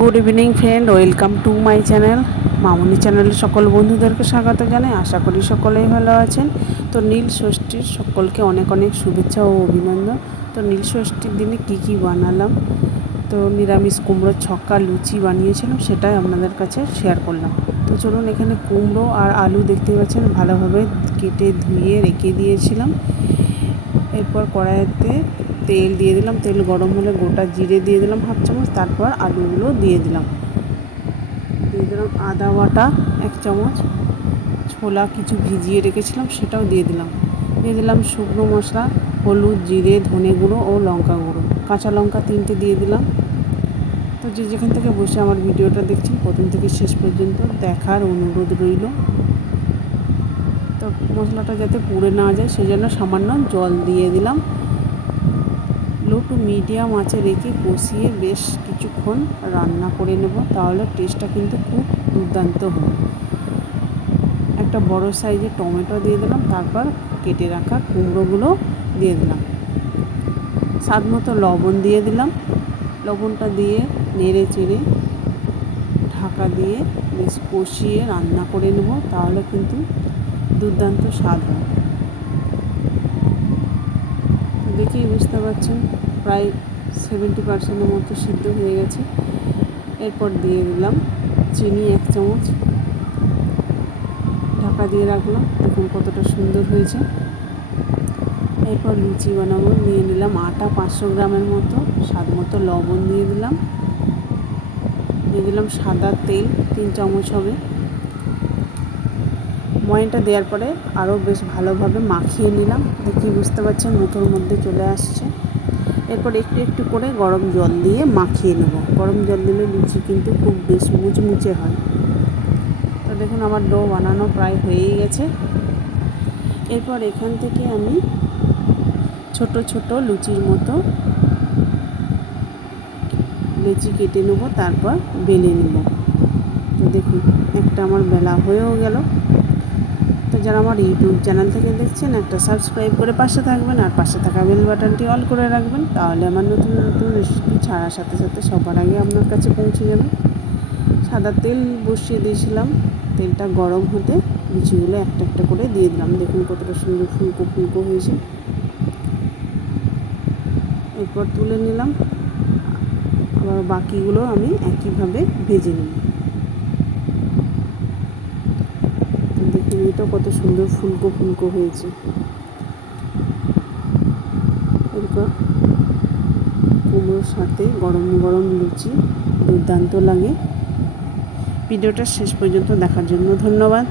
Good evening friend, welcome to my channel. মামুনি চ্যানেলের সকল বন্ধুদেরকে স্বাগত জানাই। আশা করি সকলেই ভালো আছেন। তো নীল ষষ্ঠীর সকলকে অনেক অনেক শুভেচ্ছা ও অভিনন্দন। তো নীল ষষ্ঠীর দিনে কি বানালাম, তো নিরামিষ কুমড়োর ছক্কা লুচি বানিয়েছিলাম, সেটাই আপনাদের কাছে শেয়ার করলাম। তো চলুন, এখানে কুমড়ো আর আলু দেখতে পাচ্ছেন ভালোভাবে কেটে ধুয়ে রেখে দিয়েছিলাম। এরপর কড়াইতে তেল দিয়ে দিলাম, তেল গরম হলে গোটা জিরে দিয়ে দিলাম হাফ চামচ, তারপর আলুগুলো দিয়ে দিলাম আদা বাটা 1 চামচ, ছোলা কিছু ভিজিয়ে রেখেছিলাম সেটাও দিয়ে দিলাম শুকনো মশলা, হলুদ, জিরে, ধনে গুঁড়ো ও লঙ্কা গুঁড়ো, কাঁচা লঙ্কা 3টে দিয়ে দিলাম। তো যে যেখান থেকে বসে আমার ভিডিওটা দেখছেন প্রথম থেকে শেষ পর্যন্ত দেখার অনুরোধ রইল। তো মশলাটা যাতে পুড়ে না যায় সেজন্য সামান্য জল দিয়ে দিলাম। লো টু মিডিয়াম আঁচে রেখে কষিয়ে বেশ কিছুক্ষণ রান্না করে নেব, তাহলে টেস্টটা কিন্তু খুব দুর্দান্ত হবে। একটা বড় সাইজের টমেটো দিয়ে দিলাম, তারপর কেটে রাখা কুমড়োগুলো দিয়ে দিলাম, স্বাদ মতো লবণ দিয়ে দিলাম। লবণটা দিয়ে নেড়ে চেড়ে ঢাকা দিয়ে বেশ কষিয়ে রান্না করে নেব, তাহলে কিন্তু দুর্দান্ত স্বাদ হয়। দেখেই বুঝতে পারছেন প্রায় 70% মতো সিদ্ধ হয়ে গেছে। এরপর দিয়ে দিলাম চিনি 1 চামচ, ঢাকা দিয়ে রাখলাম। দেখুন কতটা সুন্দর হয়েছে। এরপর লুচি বানাবো। নিয়ে নিলাম আটা 500 গ্রামের মতো, স্বাদ মতো লবণ দিয়ে দিলাম সাদা তেল 3 চামচ হবে। ময়নটা দেওয়ার পরে আরও বেশ ভালোভাবে মাখিয়ে নিলাম। দেখি বুঝতে পারছেন মুখের মধ্যে চলে আসছে। এরপর একটু একটু করে গরম জল দিয়ে মাখিয়ে নেব। গরম জল দিলে লুচি কিন্তু খুব বেশ মুচমুচে হয়। তো দেখুন আমার ডো বানানো প্রায় হয়েই গেছে। এরপর এখান থেকে আমি ছোট ছোট লুচির মতো লেচি কেটে নেব, তারপর বেলে নেব। তো দেখুন একটা আমার বেলা হয়েও গেল। তো যারা আমার ইউটিউব চ্যানেল থেকে দেখছেন একটা সাবস্ক্রাইব করে পাশে থাকবেন, আর পাশে থাকা বেল বাটনটি অল করে রাখবেন, তাহলে আমার নতুন নতুন রেসিপি ছাড়ার সাথে সাথে সবার আগে আপনার কাছে পৌঁছে যাবে। সাদা তেল বসিয়ে দিয়েছিলাম, তেলটা গরম হতে লুচিগুলো একটা একটা করে দিয়ে দিলাম। দেখুন কতটা সুন্দর ফুলকো ফুলকো হয়েছে। এরপর তুলে নিলাম, আবার বাকিগুলো আমি একইভাবে ভেজে নিই। দেখুন এটা কত সুন্দর ফুলকো ফুলকো হয়েছে। এরপর কুমড়োর সাথে গরম গরম লুচি দুর্দান্ত লাগে। ভিডিওটা শেষ পর্যন্ত দেখার জন্য ধন্যবাদ।